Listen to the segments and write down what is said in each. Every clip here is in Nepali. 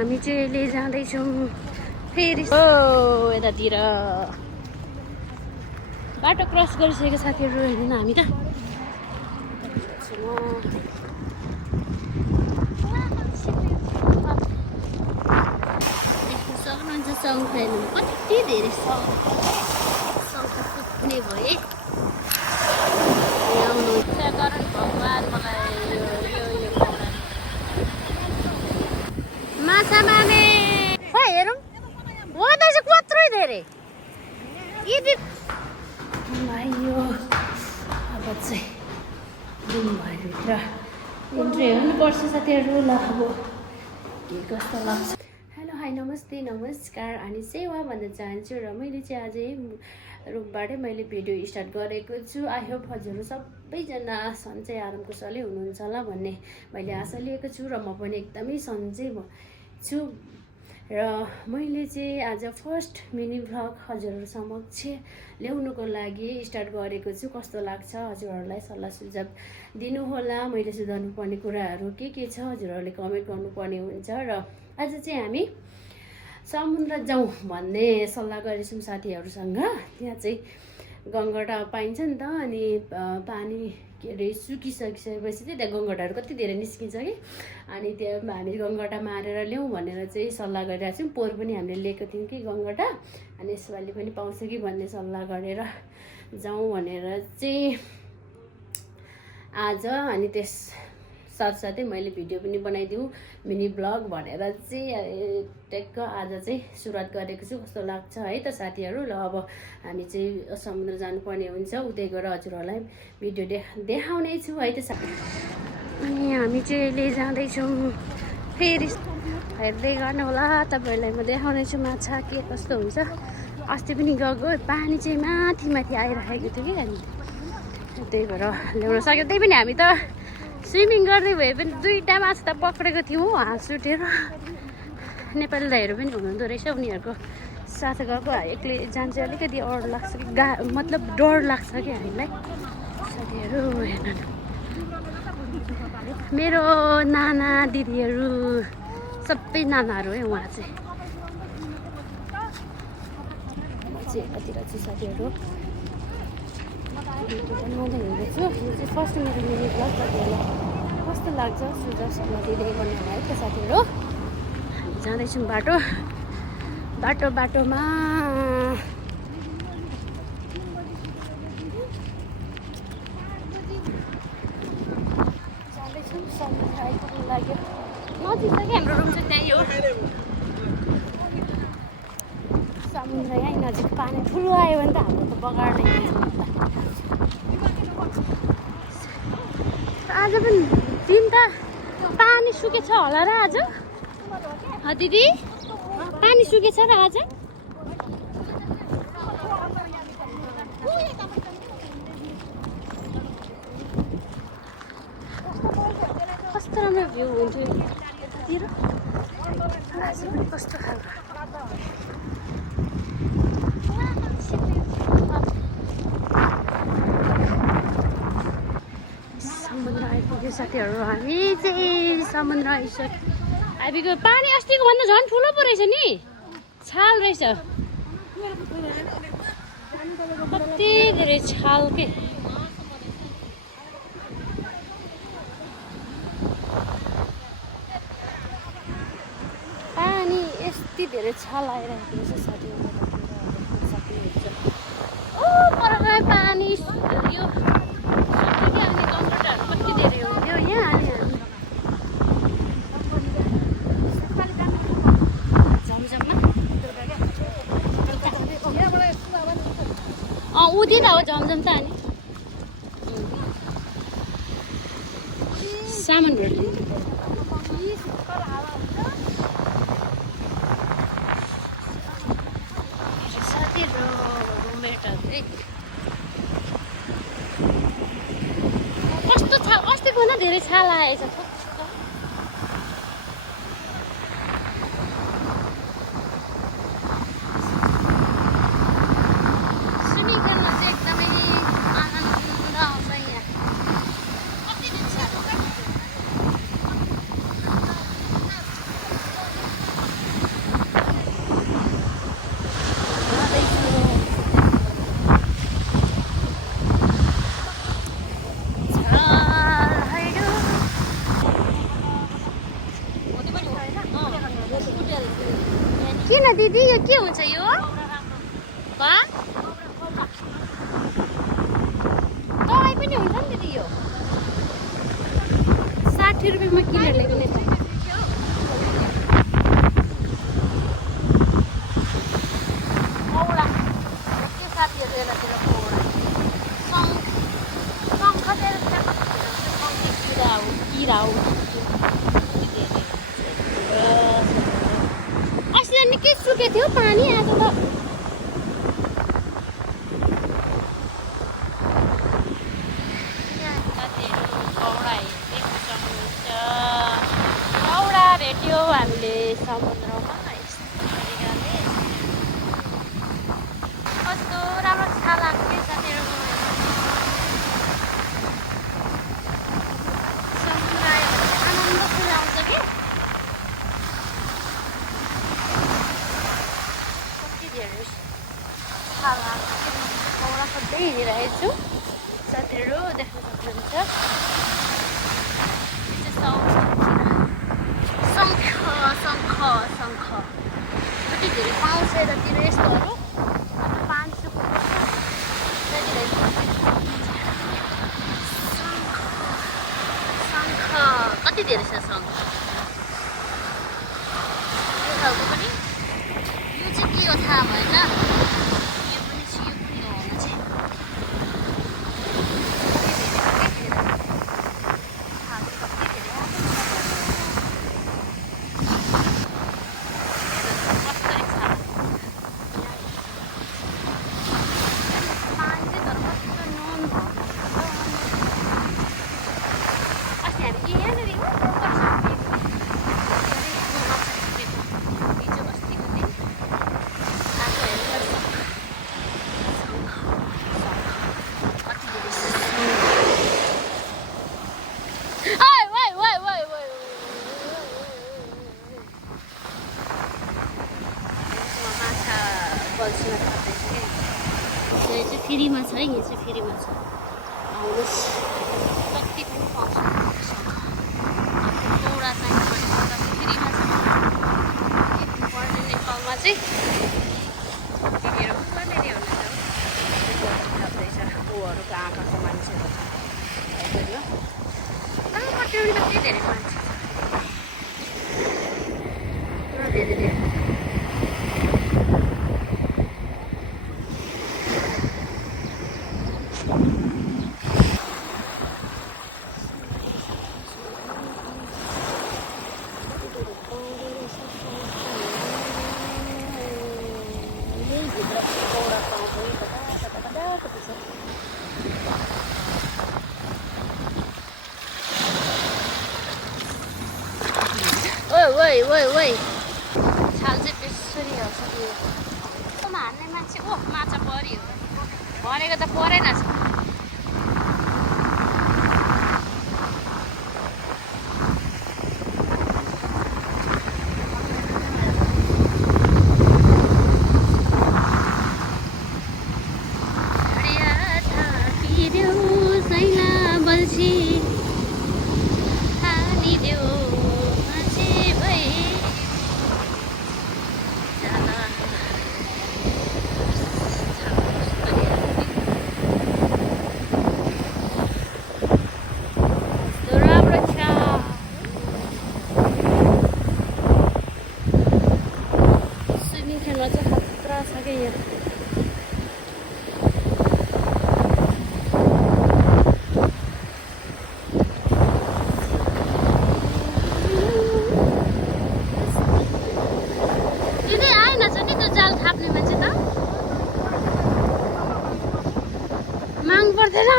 हामी चाहिँ अहिले जाँदैछौँ फेरि यतातिर बाटो क्रस गरिसकेको साथीहरू हेर्नु हामी त सक्नुहुन्छ शङ्ख हेर्नु कति धेरै शङ्ख फुट्ने भए आउनु करण भगवान् मलाई यो माछा मार्ने हेरौँ हो त कत्रै धेरै यो अब चाहिँ दिनभरभित्र इन्ट्री हुनुपर्छ साथीहरू ल अब के कस्तो लाग्छ। हेलो हाई नमस्ते नमस्कार अनि सेवा भन्न चाहन्छु र मैले चाहिँ आजै रुमबाटै मैले भिडियो स्टार्ट गरेको छु। आई होप हजुरहरू सबैजना सन्चै आराम कुशलै हुनुहुन्छ होला भन्ने मैले आशा लिएको छु र म पनि एकदमै सन्चै छु र मैले चाहिँ आज फर्स्ट मिनी भ्लग हजुरहरू समक्ष ल्याउनुको लागि स्टार्ट गरेको छु। कस्तो लाग्छ हजुरहरूलाई सल्लाह सुझाव दिनुहोला। मैले सुधार्नु पर्ने कुराहरू के छ हजुरहरूले कमेन्ट गर्नुपर्ने हुन्छ। र आज चाहिँ हामी समुद्र जाउँ भन्ने सल्लाह गरेछौँ साथीहरूसँग। त्यहाँ चाहिँ गङ्गटा पाइन्छ नि त अनि पानी के अरे सुकिसकेपछि चाहिँ त्यहाँ गङ्गटाहरू कति धेरै निस्किन्छ कि अनि त्यहाँ हामी गङ्गटा मारेर ल्याउँ भनेर चाहिँ सल्लाह गरिरहेको छौँ। पोहोर पनि हामीले लिएको थियौँ कि गङ्गटा अनि यसपालि पनि पाउँछ कि भन्ने सल्लाह गरेर जाउँ भनेर चाहिँ आज अनि त्यस साथसाथै मैले भिडियो पनि बनाइदिउँ मिनी ब्लग भनेर चाहिँ ट्याक्क आज चाहिँ सुरुवात गरेको छु। कस्तो लाग्छ है त साथीहरू। ल अब हामी चाहिँ समुद्र जानुपर्ने हुन्छ उतै गएर हजुरहरूलाई भिडियो देखाउने छु है त साथी। अनि हामी चाहिँ अहिले जाँदैछौँ फेरि हेर्दै गर्नु होला तपाईँहरूलाई म देखाउने छु माछा के कस्तो हुन्छ। अस्ति पनि गएको पानी चाहिँ माथि माथि आइरहेको थियो कि अनि त्यही भएर ल्याउन सक्यो। त्यही पनि हामी त स्विमिङ गर्दै भए पनि दुईवटा माछा त पक्रेको थियौँ हाँस उठेर। नेपाली दाइहरू पनि हुनुहुँदो रहेछ उनीहरूको साथ गएको एक्लै जान्छ अलिकति डर लाग्छ कि मतलब डर लाग्छ कि हामीलाई साथीहरू। हेर्नु मेरो नाना दिदीहरू सबै नानाहरू है उहाँ चाहिँ यतातिर चाहिँ साथीहरू बनाउँदै हिँडेको छु। यो चाहिँ फर्स्ट मेरो मिनी ब्लग साथीहरूलाई कस्तो लाग्छ सुझाव सल्लाह दिँदै गर्नु होला है त साथीहरू। हामी जाँदैछौँ बाटोमा जाँदैछौँ समुद्र आइपुग्नु लाग्यो नजिक छ कि हाम्रो रुम चाहिँ त्यहीँ हो समुद्र यहीँ नजिक। पानी ठुलो आयो भने त हाम्रो त बगार्ने आज पनि दिन त पानी सुकेछ होला र आज दिदी पानी सुकेछ र आज कस्तो राम्रो भ्यू हुन्थ्यो यतातिर आज पनि कस्तो खालको समुद्र आइपुग्यो साथीहरू। हामी चाहिँ समुद्र आइपुग्यो। पानी अस्तिको भन्दा झन् ठुलो पो रहेछ नि छाल रहेछ कति धेरै छाल के पानी यति धेरै छाल आइरहेको रहेछ साथीहरू। ओ पर पानी यो कति धेरै हुन्थ्यो यहाँ उदी त हो झमझम त अनि सामान भेट्नु साथीहरू रुममेटहरू कस्तो छ अस्तिको भन्दा धेरै छाल आएछ। किन दिदी यो के हुन्छ यो दबाई पनि हुन्छ नि दिदी यो 60 रुपियाँमा किलो ल्याउने त अस्ति त निकै सुकेको थियो पानी आज त कौडा भेट्यो हामीले समुद्रमा कस्तो राम्रो थाहा लाग्थ्यो साथीहरू समुद्र आयो भने आनन्द फुल आउँछ कि कति धेरै थाहा लाग्थ्यो कौडा खोज्दै हिँडिरहेको छु साथीहरू देख्न सक्नुहुन्छ शङ्ख शङ्ख शङ्ख कति धेरै पाउँछ यतातिर यस्तोहरू पानी सुक्नुपर्छ शङ्ख कति धेरै छ शङ्ख यो खालको पनि यो चाहिँ के हो थाहा भएन यो पनि छ यो पनि हो हुन चाहिँ फ्रीमा छ है यो चाहिँ फ्रीमा छ आउनुहोस् कति पनि पाउँछ कौडा चाहिन्छ भने कौडा फ्रीमा छ पढ्ने नेपालमा चाहिँ दिदीहरू कहाँनिर हुनुहुन्छ ऊहरूको आँखाको मान्छेहरू कहाँबाट कति धेरै मान्छे धेरै ओइ छाल चाहिँ बेसरी हाल्छ त्यो हान्ने मान्छे ओ माछा पर्यो भनेको त परेन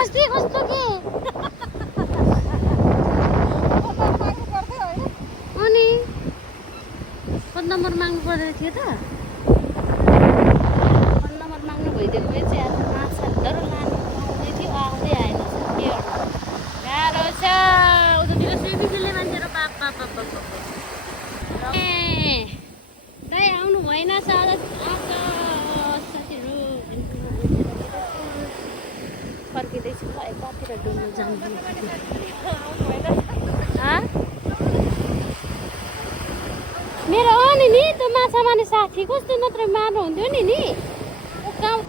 अस्ति कस्तो के अनि फोन नम्बर माग्नु पर्दैन थियो त फोन नम्बर माग्नु भइदिएको भए चाहिँ आज माछा डरो लानु आउँदै थियो आउँदै आएन के गाह्रो छ उतातिर स्विमिङले मान्छेहरू बाप ए दाइ आउनु भएन आज साथीहरू फर्किँदैछु ल यतातिर डुल्नु जानु मेरो पनि नि त्यो माछा मार्ने साथी कस्तो नत्र मार्नुहुन्थ्यो नि गाउँ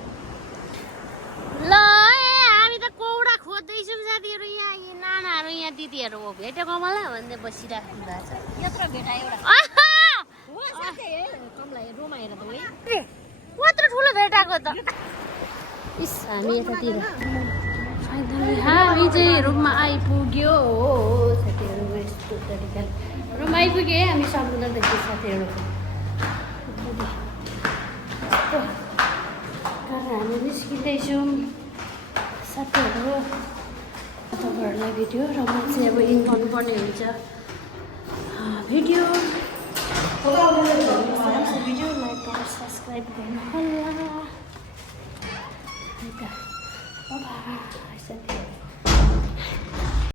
ल हामी त कौडा खोज्दैछौँ साथीहरू यहाँ नानाहरू यहाँ दिदीहरू हो भेटेको मलाई भन्दै बसिराख्नु भएको छ यत्रो भेटा एउटा कत्रो ठुलो भेटाएको त इस हामी यतातिर हामी चाहिँ रुममा आइपुग्यो साथीहरू यस्तो तरिकाले रुम आइपुग्यो है हामी समुद्रदेखि साथीहरू हामी निस्किँदैछौँ साथीहरू तपाईँहरूलाई भिडियो र म चाहिँ अब इन गर्नुपर्ने हुन्छ भिडियो लाइक र सब्सक्राइब गर्नु होला है त साथीहरू